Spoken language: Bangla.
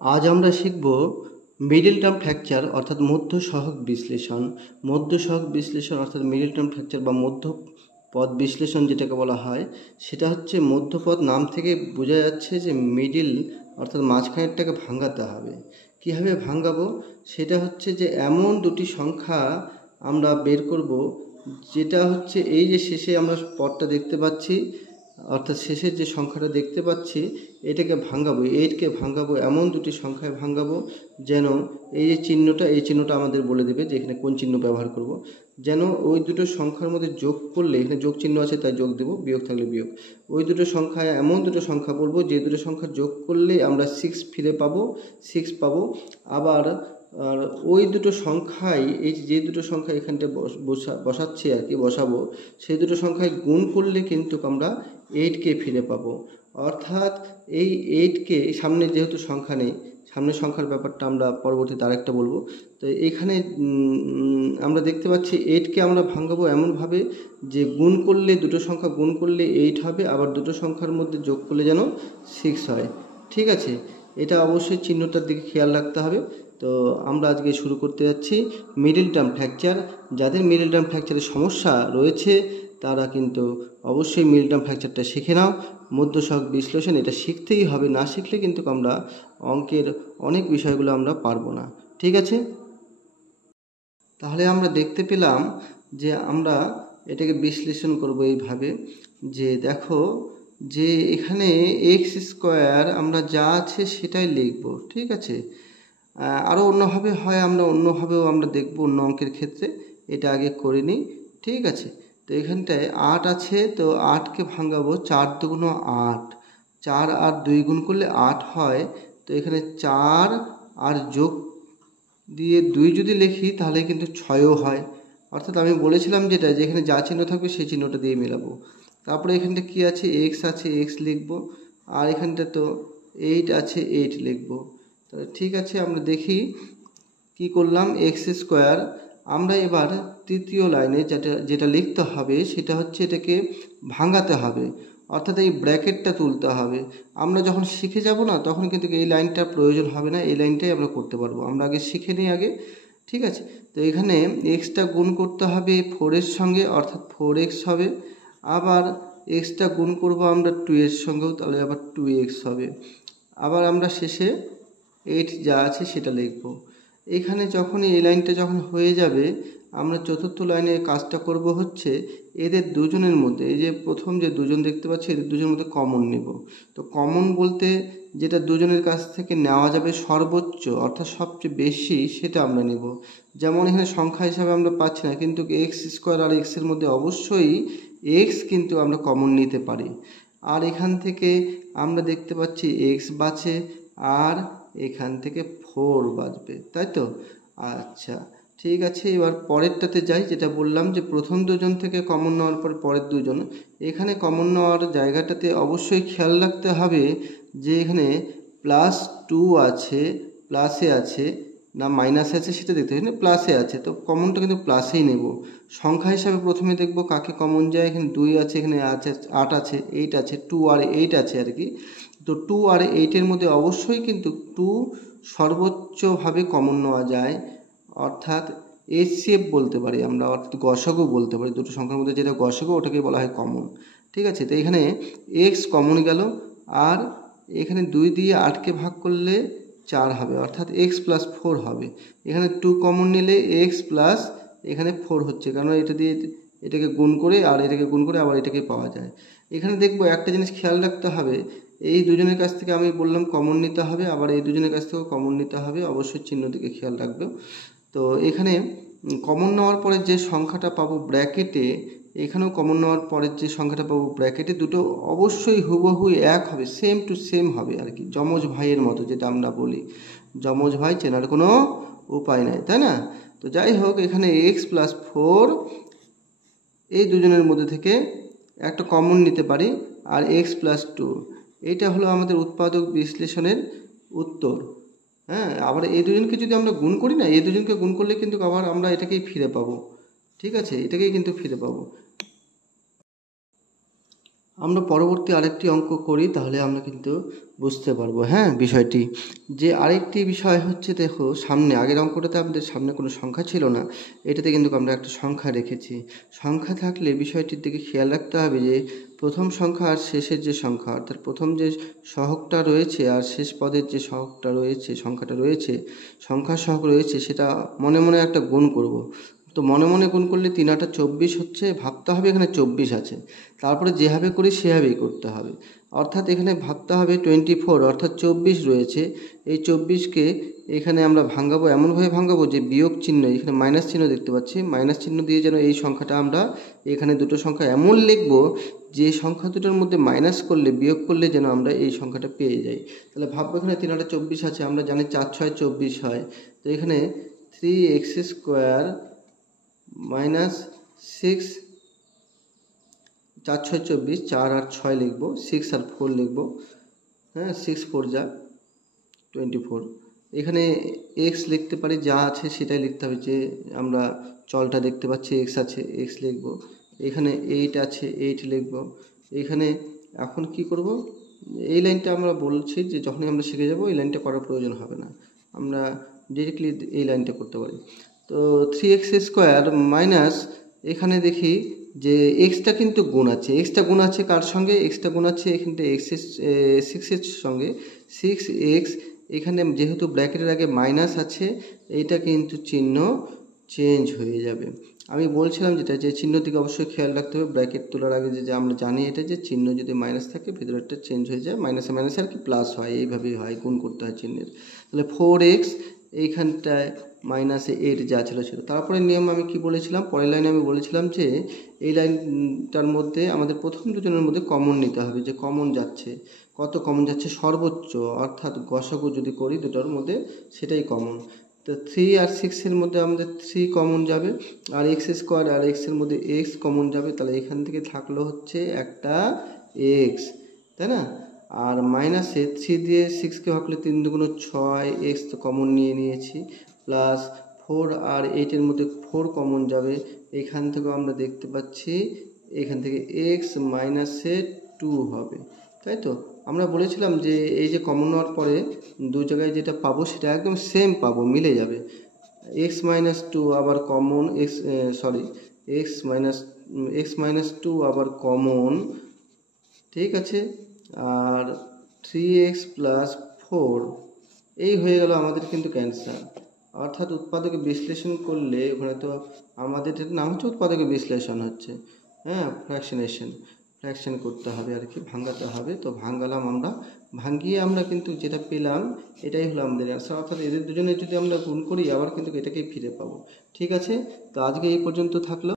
আজ আমরা শিখব মিডল টার্ম ফ্র্যাকচার অর্থাৎ মধ্য সহগ বিশ্লেষণ। মধ্য সহগ বিশ্লেষণ অর্থাৎ মিডল টার্ম ফ্র্যাকচার বা মধ্য পদ বিশ্লেষণ যেটাকে বলা হয়, সেটা হচ্ছে মধ্যপদ নাম থেকে বোঝা যাচ্ছে যে মিডিল অর্থাৎ মাঝখানেরটাকে ভাঙাতে হবে। কীভাবে ভাঙাবো সেটা হচ্ছে যে এমন দুটি সংখ্যা আমরা বের করব, যেটা হচ্ছে এই যে শেষে আমরা পদটা দেখতে পাচ্ছি অর্থাৎ শেষের যে সংখ্যাটা দেখতে পাচ্ছি এটাকে ভাঙাবো, 8কে ভাঙাবো এমন দুটি সংখ্যায় ভাঙাবো যেন এই যে চিহ্নটা, এই চিহ্নটা আমাদের বলে দেবে যে এখানে কোন চিহ্ন ব্যবহার করব। যেন ওই দুটো সংখ্যার মধ্যে যোগ করলে, এখানে যোগ চিহ্ন আছে তাই যোগ দেবো, বিয়োগ থাকলে বিয়োগ, ওই দুটো সংখ্যায় এমন দুটো সংখ্যা বলবো যে দুটো সংখ্যা যোগ করলে আমরা 6 ফিরে পাবো, 6 পাবো। আবার আর ওই দুটো সংখ্যায় এই যে দুটো সংখ্যা এখানটা বসাচ্ছি আর কি, বসাবো, সেই দুটো সংখ্যায় গুণ করলে কিন্তু আমরা 8কে ফিরে পাবো। অর্থাৎ এই 8কে সামনে যেহেতু সংখ্যা নেই, সামনের সংখ্যার ব্যাপারটা আমরা পরবর্তীতে আরেকটা বলবো। তো এখানে আমরা দেখতে পাচ্ছি 8কে আমরা ভাঙাবো এমনভাবে যে গুণ করলে, দুটো সংখ্যা গুণ করলে 8 হবে, আবার দুটো সংখ্যার মধ্যে যোগ করলে যেন 6 হয়। ঠিক আছে, এটা অবশ্যই চিহ্নটার দিকে খেয়াল রাখতে হবে। তো আমরা আজকে শুরু করতে যাচ্ছি মিডল টার্ম ফ্র্যাকচার। যাদের মিডল টার্ম ফ্র্যাকচারের সমস্যা রয়েছে তারা কিন্তু অবশ্যই মিডল টার্ম ফ্র্যাকচারটা শিখে নাও। মধ্য সহগ বিশ্লেষণ এটা শিখতেই হবে, না শিখলে কিন্তু আমরা অঙ্কের অনেক বিষয়গুলো আমরা পারবো না। ঠিক আছে, তাহলে আমরা দেখতে পেলাম যে আমরা এটাকে বিশ্লেষণ করব এইভাবে যে দেখো যে এখানে এক্স স্কোয়ার আমরা যা আছে সেটাই লিখব। ঠিক আছে, আরও অন্যভাবে হয়, আমরা অন্যভাবেও আমরা দেখব অন্য অঙ্কের ক্ষেত্রে, এটা আগে করে নিই। ঠিক আছে, তো এখানটায় 8 আছে, তো 8কে ভাঙাবো 4 দুগুণ 8, 4 আর 2 গুণ করলে 8 হয়। তো এখানে 4 আর যোগ দিয়ে 2 যদি লিখি তাহলে কিন্তু 6ও হয়। অর্থাৎ আমি বলেছিলাম যেটা, যে এখানে যা চিহ্ন থাকবে সেই চিহ্নটা দিয়ে মেলাবো। তারপরে এখানটা কি আছে, এক্স আছে, এক্স লিখবো, আর এখানটা তো 8 আছে, 8 লিখবো। তাহলে ঠিক আছে, আমরা দেখি কি করলাম। এক্স স্কোয়ার আমরা এবার তৃতীয় লাইনে যেটা লিখতে হবে সেটা হচ্ছে এটাকে ভাঙাতে হবে, অর্থাৎ এই ব্র্যাকেটটা তুলতে হবে। আমরা যখন শিখে যাব না তখন কিন্তু এই লাইনটার প্রয়োজন হবে না, এই লাইনটাই আমরা করতে পারবো। আমরা আগে শিখে নিই আগে। ঠিক আছে, তো এখানে এক্সটা গুণ করতে হবে 4-এর সঙ্গে, অর্থাৎ 4x হবে। আবার এক্সটা গুণ করব আমরা 2-এর সঙ্গেও, তাহলে আবার 2x হবে। আবার আমরা শেষে 8 যা আছে সেটা লিখব। এখানে যখন এই লাইনটা যখন হয়ে যাবে, আমরা চতুর্থ লাইনে কাজটা করব হচ্ছে এদের দুজনের মধ্যে, এই যে প্রথম যে দুজন দেখতে পাচ্ছি এদের দুজনের মধ্যে কমন নেব। তো কমন বলতে যেটা দুজনের কাছ থেকে নেওয়া যাবে সর্বোচ্চ অর্থাৎ সবচেয়ে বেশি, সেটা আমরা নেব। যেমন এখানে সংখ্যা হিসাবে আমরা পাচ্ছি না, কিন্তু এক্স স্কোয়ার আর এক্সের মধ্যে অবশ্যই এক্স কিন্তু আমরা কমন নিতে পারি। আর এখান থেকে আমরা দেখতে পাচ্ছি এক্স বাঁচে, আর এখান থেকে 4 বাজবে, তাই তো? আচ্ছা ঠিক আছে, এবার পরেরটাতে যাই। যেটা বললাম যে প্রথম দুজন থেকে কমন নেওয়ার পর পরের দুজন, এখানে কমন নেওয়ার জায়গাটাতে অবশ্যই খেয়াল রাখতে হবে যে এখানে +2 আছে, প্লাসে আছে না মাইনাসে আছে সেটা দেখতে হবে, এখানে প্লাসে আছে, তো কমনটা কিন্তু প্লাসেই নেব। সংখ্যা হিসাবে প্রথমে দেখব কাকে কমন যায়। এখানে 2 আছে, এখানে আছে 8 আছে, 8 আছে, 2 আর 8 আছে আর কি। তো 2 আর 8-এর মধ্যে অবশ্যই কিন্তু 2 সর্বোচ্চভাবে কমন নেওয়া যায়, অর্থাৎ HCF বলতে পারি আমরা, অর্থাৎ গসাগু বলতে পারি। দুটো সংখ্যার মধ্যে যেটা গসাগু ওটাকে বলা হয় কমন। ঠিক আছে, তো এখানে এক্স কমন গেল, আর এখানে 2 দিয়ে 8কে ভাগ করলে 4 হবে, অর্থাৎ x+4 হবে। এখানে 2 কমন নিলে x প্লাস এখানে 4 হচ্ছে, কারণ এটা দিয়ে এটাকে গুণ করে আর এটাকে গুণ করে আবার এটাকে পাওয়া যায়। এখানে দেখবো একটা জিনিস খেয়াল রাখতে হবে, এই দুজনের কাছ থেকে আমি বললাম কমন নিতে হবে, আবার এই দুজনের কাছ থেকেও কমন নিতে হবে, অবশ্যই চিহ্ন দিকে খেয়াল রাখবে। তো এখানে কমন নেওয়ার পরে যে সংখ্যাটা পাবো ব্র্যাকেটে, এখানেও কমন নেওয়ার পরের যে সংখ্যাটা পাবো ব্র্যাকেটে, দুটো অবশ্যই হুবহু এক হবে, সেম টু সেম হবে আর কি, যমজ ভাইয়ের মতো যেটা আমরা বলি। যমজ ভাই চেনার কোনো উপায় নাই, তাই না? তো যাই হোক, এখানে x+4 এই দুজনের মধ্যে থেকে একটা কমন নিতে পারি, আর x+2, এটা হলো আমাদের উৎপাদক বিশ্লেষণের উত্তর। হ্যাঁ, আবার এই দুজনকে যদি আমরা গুণ করি না, এই দুজনকে গুণ করলে কিন্তু আবার আমরা এটাকেই ফিরে পাবো। ঠিক আছে, এটাকেই কিন্তু ফিরে পাবো। আমরা পরবর্তী আরেকটি অঙ্ক করি, তাহলে আমরা কিন্তু বুঝতে পারবো হ্যাঁ বিষয়টি। যে আরেকটি বিষয় হচ্ছে, দেখো সামনে আগের অঙ্কটাতে আমাদের সামনে কোনো সংখ্যা ছিল না, এটাতে কিন্তু আমরা একটা সংখ্যা রেখেছি। সংখ্যা থাকলে বিষয়টির দিকে খেয়াল রাখতে হবে যে প্রথম সংখ্যা আর শেষের যে সংখ্যা, অর্থাৎ প্রথম যে সহগটা রয়েছে আর শেষ পদের যে সহগটা রয়েছে, সংখ্যাটা রয়েছে, সংখ্যার সহগ রয়েছে, সেটা মনে মনে একটা গুণ করব। তো মনে মনে গুণ করলে 3 8 24 হচ্ছে, ভাবতে হবে এখানে 24 আছে, তারপরে যেভাবে করি সেভাবেই করতে হবে। অর্থাৎ এখানে ভাবতে হবে 24 অর্থাৎ 24 রয়েছে, এই 24কে এখানে আমরা ভাঙাবো, এমনভাবে ভাঙাবো যে বিয়োগ চিহ্ন, এখানে মাইনাস চিহ্ন দেখতে পাচ্ছি, মাইনাস চিহ্ন দিয়ে যেন এই সংখ্যাটা আমরা এখানে দুটো সংখ্যা এমন লিখব যে সংখ্যা দুটোর মধ্যে মাইনাস করলে, বিয়োগ করলে যেন আমরা এই সংখ্যাটা পেয়ে যাই। তাহলে ভাববো এখানে 3 8 24 আছে, আমরা জানি 4 6 24 হয়, তো এখানে 3x² মাইনাস 6, 4 6 24, 4 আর 6 লিখবো, 6 আর 4 লিখবো, হ্যাঁ 6 4 যা 24। এখানে এক্স লিখতে পারি, যা আছে সেটাই লিখতে হবে, যে আমরা চলটা দেখতে পাচ্ছি এক্স আছে, এক্স লিখবো। এখানে 8 আছে, 8 লিখবো। এখানে এখন কি করব, এই লাইনটা আমরা বলছি যে যখনই আমরা শিখে যাব এই লাইনটা করার প্রয়োজন হবে না, আমরা ডিরেক্টলি এই লাইনটা করতে পারি। তো 3x² মাইনাস, এখানে দেখি যে এক্সটা কিন্তু গুণ আছে, এক্সটা গুণ আছে কার সঙ্গে, এক্সটা গুণ আছে এখানে এক্সের 6-এর সঙ্গে, 6x। এখানে যেহেতু ব্র্যাকেটের আগে মাইনাস আছে, এইটা কিন্তু চিহ্ন চেঞ্জ হয়ে যাবে। আমি বলছিলাম যেটা, যে চিহ্ন দিকে অবশ্যই খেয়াল রাখতে হবে, ব্র্যাকেট তোলার আগে যে আমরা জানি এটা, যে চিহ্ন যদি মাইনাস থাকে ভেতরেরটা চেঞ্জ হয়ে যায়, মাইনাসে মাইনাসে আর কি প্লাস হয়, এইভাবেই হয়, গুণ করতে হয় চিহ্নের। তাহলে 4x এইখানটায় মাইনাসে 8 যা ছিল ছিল। তারপরে নিয়ম আমি কি বলেছিলাম, পরের লাইনে আমি বলেছিলাম যে এই লাইনটার মধ্যে আমাদের প্রথম দুজনের মধ্যে কমন নিতে হবে, যে কমন যাচ্ছে, কত কমন যাচ্ছে সর্বোচ্চ, অর্থাৎ গসাগু যদি করি দুটোর মধ্যে সেটাই কমন। তো 3 আর 6-এর মধ্যে আমাদের 3 কমন যাবে, আর x² আর x-এর মধ্যে x কমন যাবে, তাহলে এখান থেকে থাকলো হচ্ছে একটা x, তাই না। আর মাইনাসে 3 দিয়ে 6কে ভাগলে 3 দুগুণ 6, x তো কমন নিয়ে নিয়েছি, প্লাস 4 আর 8-এর মধ্যে 4 কমন যাবে, এখান থেকেও আমরা দেখতে পাচ্ছি এখান থেকে x মাইনাসে 2 হবে, তাই তো। আমরা বলেছিলাম যে এই যে কমন নেওয়ার পরে দু জায়গায় যেটা পাবো সেটা একদম সেম পাবো, মিলে যাবে। x মাইনাস 2 আবার কমন, x মাইনাস 2 আবার কমন, ঠিক আছে। আর 3x প্লাস 4, এই হয়ে গেল আমাদের কিন্তু ক্যান্সার। অর্থাৎ উৎপাদকে বিশ্লেষণ করলে, ওখানে তো আমাদের নাম হচ্ছে উৎপাদকে বিশ্লেষণ হচ্ছে, হ্যাঁ ফ্র্যাকশন করতে হবে আর কি, ভাঙাতে হবে। তো ভাঙালাম আমরা, ভাঙিয়ে আমরা কিন্তু যেটা পেলাম এটাই হলো আমাদের অ্যান্সার। অর্থাৎ এদের দুজনের যদি আমরা গুণ করি আবার কিন্তু এটাকেই ফিরে পাবো। ঠিক আছে, তো আজকে এই পর্যন্ত থাকলো।